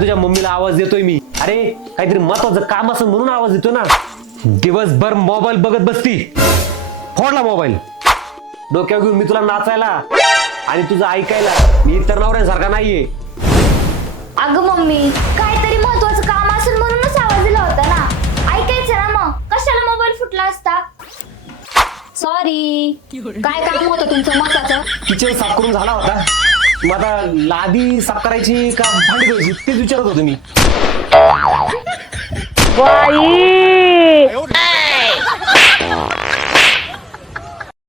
तुझ्या मम्मीला आवाज देतोय मी? अरे काहीतरी महत्वाचं काम असं म्हणून आवाज देतोय ना. दिवसभर मोबाईल बघत बसती. फोडला मोबाईल. डोक्यावर घेऊन मी तुला नाचायला आणि तुझं ऐकायला. मी इतर नवऱ्यांसारखा नाहीये. अगं मम्मी, काहीतरी महत्वाचं काम असेल म्हणूनच आवाज दिला होता ना. ऐकायचं ना मग, कशाला मोबाईल फुटला असता. सॉरी. काय काम होतं तुमचं महत्वाचं? किचन साफ करून झाला होता. मग आता लादी साफ करायची का भांडी धुवायची तेच विचारत होतो मी. बाई